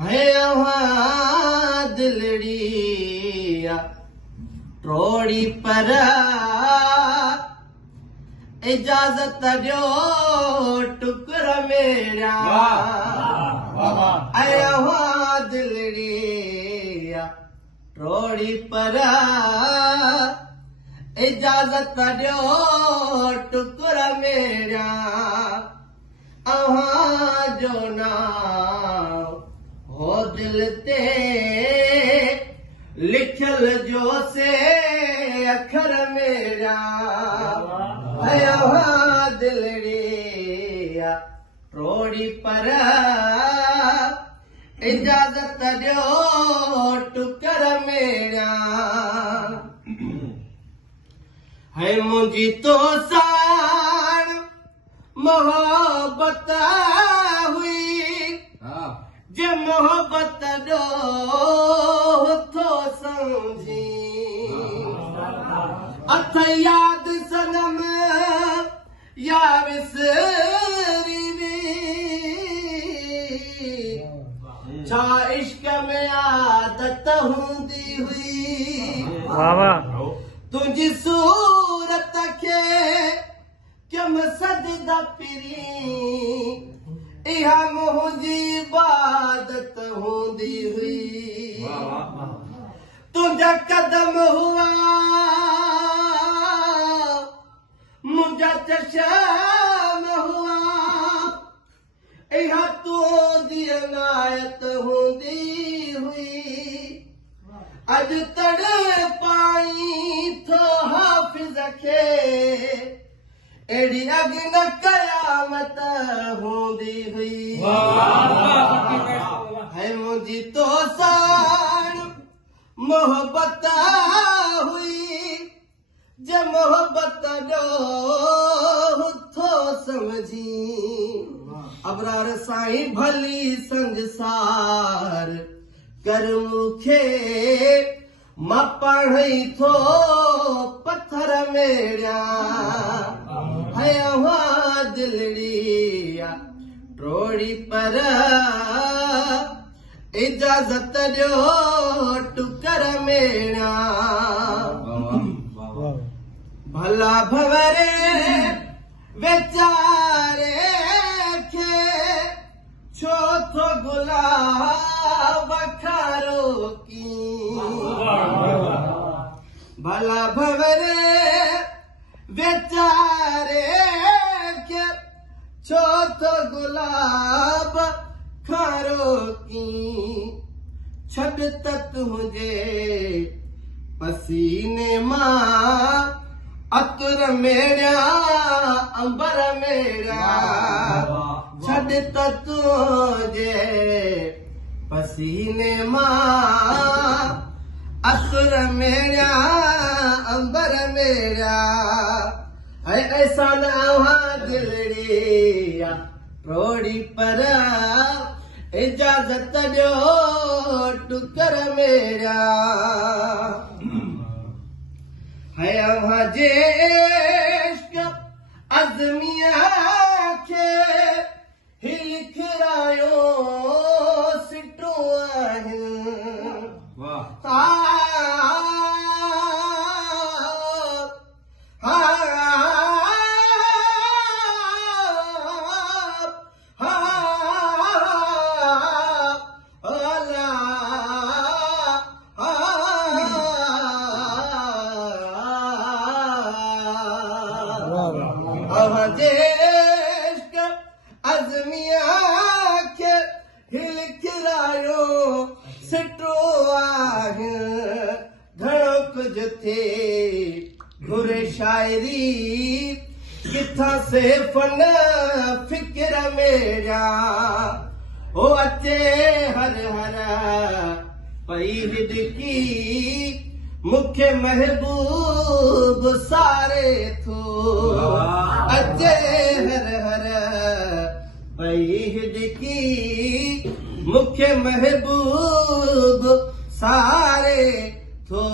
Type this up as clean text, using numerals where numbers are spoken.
है वहाँ दिलड़िया ट्रोड़ी पर इजाजत दो टुकर मेरा है वहाँ दिलड़िया ट्रोड़ी पर इजाजत दो टुकर मेरा अहाँ जो ना हो दिल ते लिखल जो से अखर मेरा है अहाँ दिलड़िया ट्रोड़ी पर इजाजत दो टुकर मेरा है मुझी तो साण मोहब्बत हुई जे मोहब्बत दो थो समझी अथ याद सनम या विसरी छा इश्क में आदत हूंदी हुई तुझी सूरत के कम सजदा पिरी इहा मुझी इबादत हूंदी हुई तुझा कदम हुआ मुझा चशम हुआ इहा तुझी अनायत हूंदी हुई अज तड़े पाई थो हाफिज खे एड़ी अग्न कयामत हूंदी हुई है मुझी तो साण मोहब्बत हुई जे मोहब्बत दो थो समझी अबरार साईं भली संगसार कर मुखे मां पढ़ई थो पत्थर मेरा है वहाँ दिलड़िया ट्रोड़ी पर इजाजत दो टुकर मेरा भला भवरे बेचारे के छो थो गुलाब खारो की भला भवरे बेचारे के छो थो गुलाब खारो की छड तक हुजे पसीने मां अतर मेरा अंबर मेरा छड तक हुजे पसीने मां अतर मेरा अंबर मेरा है ऐसा ना वहाँ दिलड़िया ट्रोड़ी पर इजाजत दो टुकर मेरा है वहाँ जे इश्क अज़मिया के ही लिखरायो सिटो इश्क अज़मिया के हिल किरायो सिटो आहे घणो कुझु थिए घुरे शाइरी किथां से फन फिक्र मेरा ओ अचे हर हर पई हिडकी मुखे महबूब सारे थो अचे हर हर पई हिडकी मुखे महबूब सारे थो